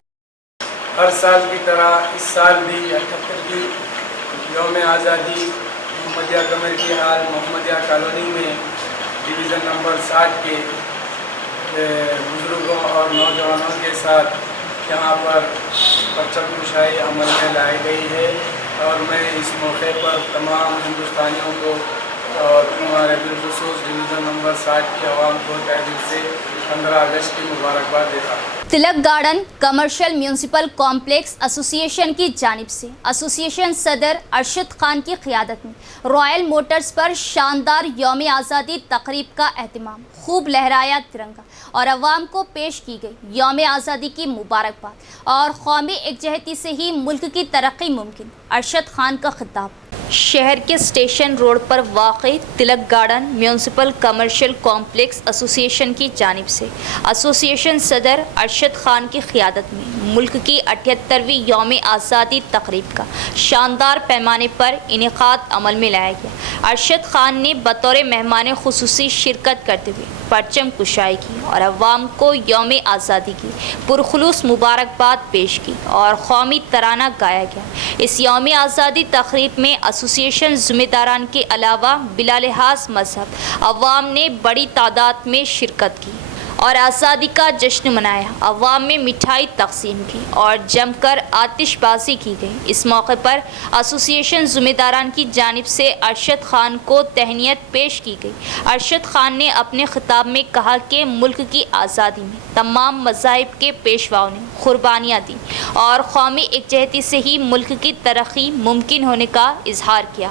ہر سال کی طرح اس سال بھی 78ویں یوم آزادی محمدیہ کمیونٹی ہال محمدیہ کالونی میں ڈویژن نمبر 60 کے بزرگوں اور نوجوانوں کے ساتھ یہاں پر پرچم کشائی عمل میں لائی گئی ہے، اور میں اس موقع پر تمام ہندوستانیوں کو اور ہمارے بالخصوص ڈویژن نمبر 60 کی عوام کو تہہ دل سے 15 اگست کی مبارکباد دیتا ہوں۔ تلک گارڈن کمرشل میونسپل کمپلیکس ایسوسی ایشن کی جانب سے ایسوسی ایشن صدر ارشد خان کی قیادت میں رائل موٹرز پر شاندار یوم آزادی تقریب کا اہتمام، خوب لہرایا ترنگا اور عوام کو پیش کی گئی یوم آزادی کی مبارکباد اور قومی یکجہتی سے ہی ملک کی ترقی ممکن، ارشد خان کا خطاب۔ شہر کے اسٹیشن روڈ پر واقع تلک گارڈن میونسپل کمرشل کمپلیکس ایسوسی ایشن کی جانب سے ایسوسی ایشن صدر ارشد خان کی قیادت میں ملک کی 78ویں یوم آزادی تقریب کا شاندار پیمانے پر انعقاد عمل میں لایا گیا۔ ارشد خان نے بطور مہمان خصوصی شرکت کرتے ہوئے پرچم کشائی کی اور عوام کو یوم آزادی کی پرخلوص مبارکباد پیش کی اور قومی ترانہ گایا گیا۔ اس یوم آزادی تقریب میں ایسوسی ایشن ذمہ داران کے علاوہ بلا لحاظ مذہب عوام نے بڑی تعداد میں شرکت کی اور آزادی کا جشن منایا، عوام میں مٹھائی تقسیم کی اور جم کر آتش بازی کی گئی۔ اس موقع پر ایسوسی ایشن ذمہ داران کی جانب سے ارشد خان کو تہنیت پیش کی گئی۔ ارشد خان نے اپنے خطاب میں کہا کہ ملک کی آزادی میں تمام مذاہب کے پیشواؤں نے قربانیاں دیں اور قومی یکجہتی سے ہی ملک کی ترقی ممکن ہونے کا اظہار کیا۔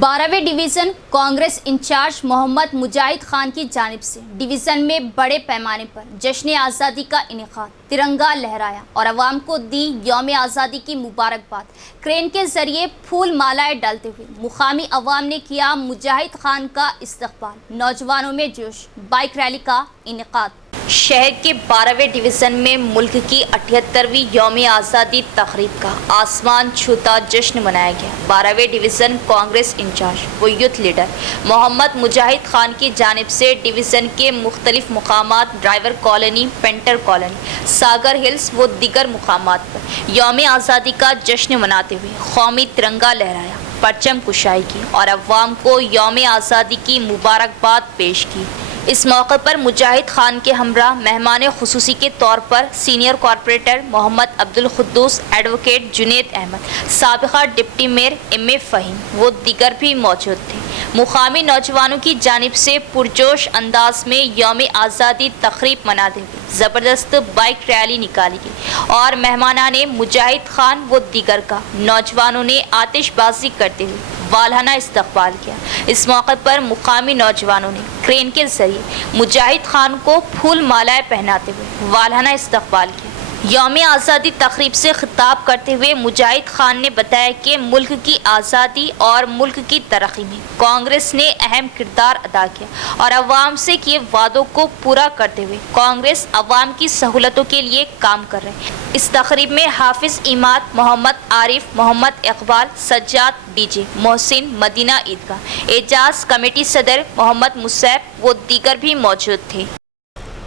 بارہویں ڈویژن کانگریس انچارج محمد مجاہد خان کی جانب سے ڈویژن میں بڑے پیمانے پر جشن آزادی کا انعقاد، ترنگا لہرایا اور عوام کو دی یوم آزادی کی مبارکباد۔ کرین کے ذریعے پھول مالائیں ڈالتے ہوئے مقامی عوام نے کیا مجاہد خان کا استقبال، نوجوانوں میں جوش، بائک ریلی کا انعقاد۔ شہر کے 12ویں ڈویژن میں ملک کی 78ویں یوم آزادی تقریب کا آسمان چھوتا جشن منایا گیا۔ 12ویں ڈویژن کانگریس انچارج و یوتھ لیڈر محمد مجاہد خان کی جانب سے ڈویژن کے مختلف مقامات ڈرائیور کالونی، پینٹر کالونی، ساگر ہلز و دیگر مقامات پر یوم آزادی کا جشن مناتے ہوئے قومی ترنگا لہرایا، پرچم کشائی کی اور عوام کو یوم آزادی کی مبارکباد پیش کی۔ اس موقع پر مجاہد خان کے ہمراہ مہمان خصوصی کے طور پر سینئر کارپوریٹر محمد عبدالقدوس، ایڈوکیٹ جنید احمد، سابقہ ڈپٹی میئر ایم فہیم و دیگر بھی موجود تھے۔ مقامی نوجوانوں کی جانب سے پرجوش انداز میں یوم آزادی تقریب مناتے ہوئے زبردست بائک ریلی نکالی گئی اور مہمانان مجاہد خان و دیگر کا نوجوانوں نے آتش بازی کرتے ہوئے والہانہ استقبال کیا۔ اس موقع پر مقامی نوجوانوں نے کرین کے ذریعے مجاہد خان کو پھول مالائیں پہناتے ہوئے والہانہ استقبال کیا۔ یوم آزادی تقریب سے خطاب کرتے ہوئے مجاہد خان نے بتایا کہ ملک کی آزادی اور ملک کی ترقی میں کانگریس نے اہم کردار ادا کیا اور عوام سے کیے وعدوں کو پورا کرتے ہوئے کانگریس عوام کی سہولتوں کے لیے کام کر رہے ہیں۔ اس تقریب میں حافظ اماد، محمد عارف، محمد اقبال، سجاد ڈی جے، محسن، مدینہ عیدگاہ اعجاز کمیٹی صدر محمد مصعب و دیگر بھی موجود تھے۔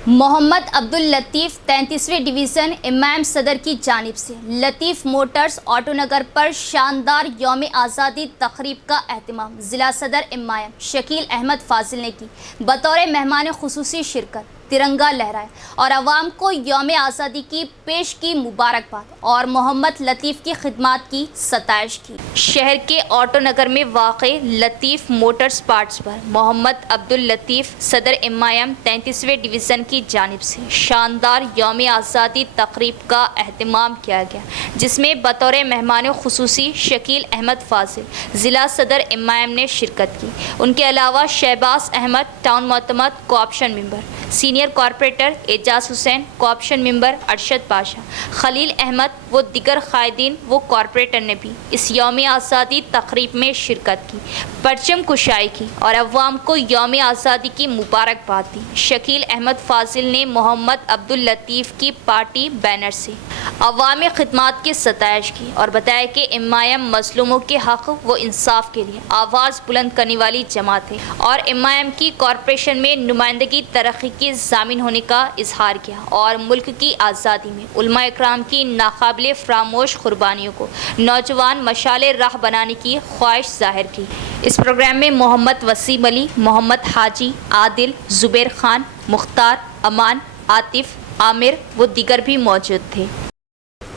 محمد عبداللطیف 33ویں ڈویژن امام صدر کی جانب سے لطیف موٹرز آٹو نگر پر شاندار یوم آزادی تقریب کا اہتمام ضلع صدر امام شکیل احمد فاضل نے کی۔ بطور مہمان خصوصی شرکت، ترنگا لہرایا اور عوام کو یوم آزادی کی پیش کی مبارکباد اور محمد لطیف کی خدمات کی ستائش کی۔ شہر کے آٹو نگر میں واقع لطیف موٹرز پارٹس پر محمد عبداللطیف صدر امام 33ویں ڈویژن کی جانب سے شاندار یوم آزادی تقریب کا اہتمام کیا گیا، جس میں بطور مہمان خصوصی شکیل احمد فاضل ضلع صدر امام نے شرکت کی۔ ان کے علاوہ شہباز احمد ٹاؤن معتمد کوآپشن ممبر، سینئر کارپوریٹر اعجاز حسین، کوآپشن ممبر ارشد پاشا، خلیل احمد و دیگر قائدین و کارپوریٹر نے بھی اس یوم آزادی تقریب میں شرکت کی، پرچم کشائی کی اور عوام کو یوم آزادی کی مبارکباد دی۔ شکیل احمد فاضل نے محمد عبداللطیف کی پارٹی بینر سے عوامی خدمات کی ستائش کی اور بتایا کہ امائم مظلوموں کے حق و انصاف کے لیے آواز بلند کرنے والی جماعت ہے اور امائم کی کارپوریشن میں نمائندگی ترقی کی ضامن ہونے کا اظہار کیا اور ملک کی آزادی میں علماء اکرام کی ناقابل فراموش قربانیوں کو نوجوان مشعل راہ بنانے کی خواہش ظاہر کی۔ اس پروگرام میں محمد وسیم علی، محمد حاجی، عادل، زبیر خان، مختار، امان، عاطف، عامر و دیگر بھی موجود تھے۔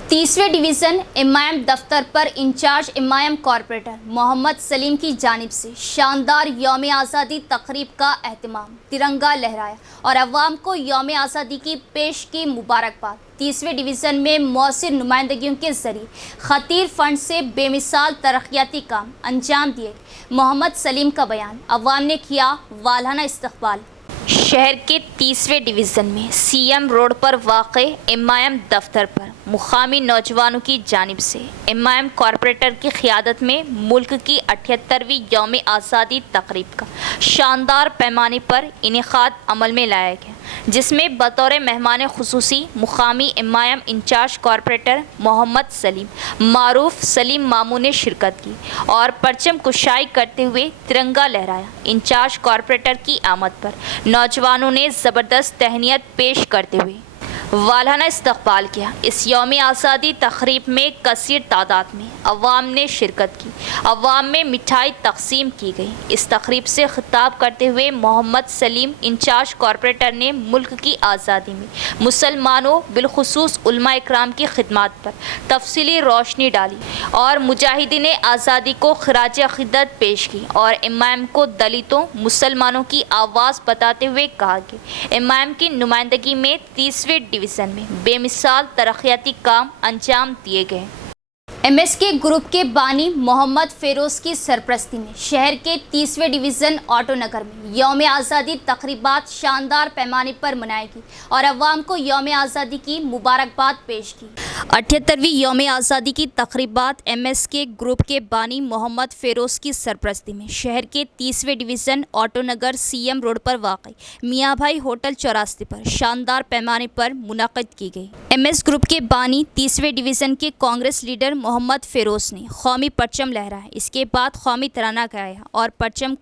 30ویں ڈویژن امائم دفتر پر انچارج امائم کارپوریٹر محمد سلیم کی جانب سے شاندار یوم آزادی تقریب کا اہتمام، ترنگا لہرایا اور عوام کو یوم آزادی کی پیش کی مبارکباد۔ 30ویں ڈویژن میں مؤثر نمائندگیوں کے ذریعے خطیر فنڈ سے بے مثال ترقیاتی کام انجام دیے۔ محمد سلیم کا بیان، عوام نے کیا والہانہ استقبال۔ شہر کے 30ویں ڈویژن میں سی ایم روڈ پر واقع امائم دفتر پر مقامی نوجوانوں کی جانب سے امائم کارپوریٹر کی قیادت میں ملک کی 78ویں یوم آزادی تقریب کا شاندار پیمانے پر انعقاد عمل میں لایا گیا، جس میں بطور مہمان خصوصی مقامی امائم انچارج کارپوریٹر محمد سلیم معروف سلیم ماموں نے شرکت کی اور پرچم کشائی کرتے ہوئے ترنگا لہرایا۔ انچارج کارپوریٹر کی آمد پر نوجوانوں نے زبردست تہنیت پیش کرتے ہوئے والہانہ استقبال کیا۔ اس یوم آزادی تقریب میں کثیر تعداد میں عوام نے شرکت کی، عوام میں مٹھائی تقسیم کی گئی۔ اس تقریب سے خطاب کرتے ہوئے محمد سلیم انچارج کارپوریٹر نے ملک کی آزادی میں مسلمانوں بالخصوص علماء اکرام کی خدمات پر تفصیلی روشنی ڈالی اور مجاہدین آزادی کو خراج عقیدت پیش کی اور امائم کو دلتوں مسلمانوں کی آواز بتاتے ہوئے کہا کہ امائم کی نمائندگی میں 30ویں ڈویژن میں بے مثال ترقیاتی کام انجام دیے گئے۔ ایم ایس کے گروپ کے بانی محمد فیروز کی سرپرستی میں شہر کے 30ویں ڈویژن آٹو نگر میں یوم آزادی تقریبات شاندار پیمانے پر منائی گئی اور عوام کو یوم آزادی کی مبارکباد پیش کی۔ 78ویں یوم آزادی کی تقریبات ایم ایس کے گروپ کے بانی محمد فیروز کی سرپرستی میں شہر کے 30ویں division Auto Nagar C M road پر واقع میاں بھائی ہوٹل چوراستے پر شاندار پیمانے پر منعقد کی گئی۔ ایم ایس گروپ کے بانی 30ویں ڈویژن کے کانگریس لیڈر محمد فیروز نے قومی پرچم لہرایا، اس کے بعد قومی ترانہ گایا اور پرچم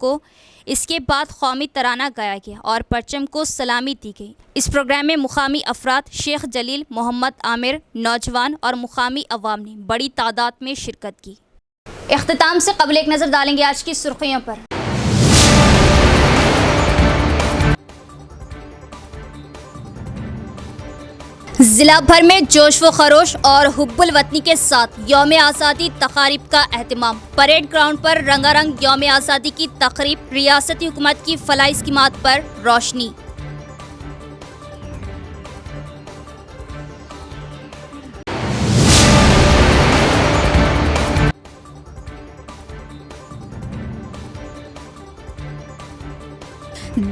کو سلامی دی گئی۔ اس پروگرام میں مقامی افراد شیخ جلیل، محمد عامر، نوجوان اور مقامی عوام نے بڑی تعداد میں شرکت کی۔ اختتام سے قبل ایک نظر ڈالیں گے آج کی سرخیوں پر۔ ضلع بھر میں جوش و خروش اور حب الوطنی کے ساتھ یوم آزادی تقاریب کا اہتمام۔ پریڈ گراؤنڈ پر رنگا رنگ یوم آزادی کی تقریب، ریاستی حکومت کی فلاحی اسکیمات پر روشنی۔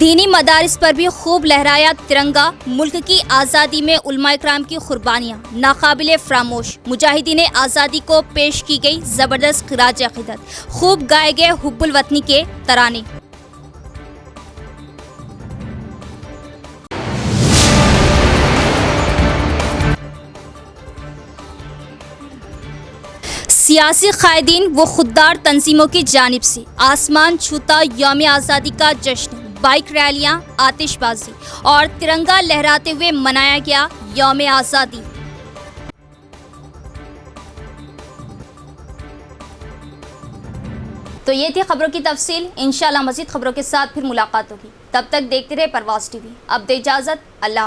دینی مدارس پر بھی خوب لہرایا ترنگا، ملک کی آزادی میں علماء اکرام کی قربانیاں ناقابل فراموش، مجاہدین آزادی کو پیش کی گئی زبردست خراج عقیدت، خوب گائے گئے حب الوطنی کے ترانے۔ سیاسی قائدین و خوددار تنظیموں کی جانب سے آسمان چھوتا یوم آزادی کا جشن، بائک ریلیاں، آتش بازی اور ترنگا لہراتے ہوئے منایا گیا یوم آزادی۔ تو یہ تھی خبروں کی تفصیل، انشاءاللہ مزید خبروں کے ساتھ پھر ملاقات ہوگی، تب تک دیکھتے رہے پرواز ٹی وی۔ اب دے اجازت، اللہ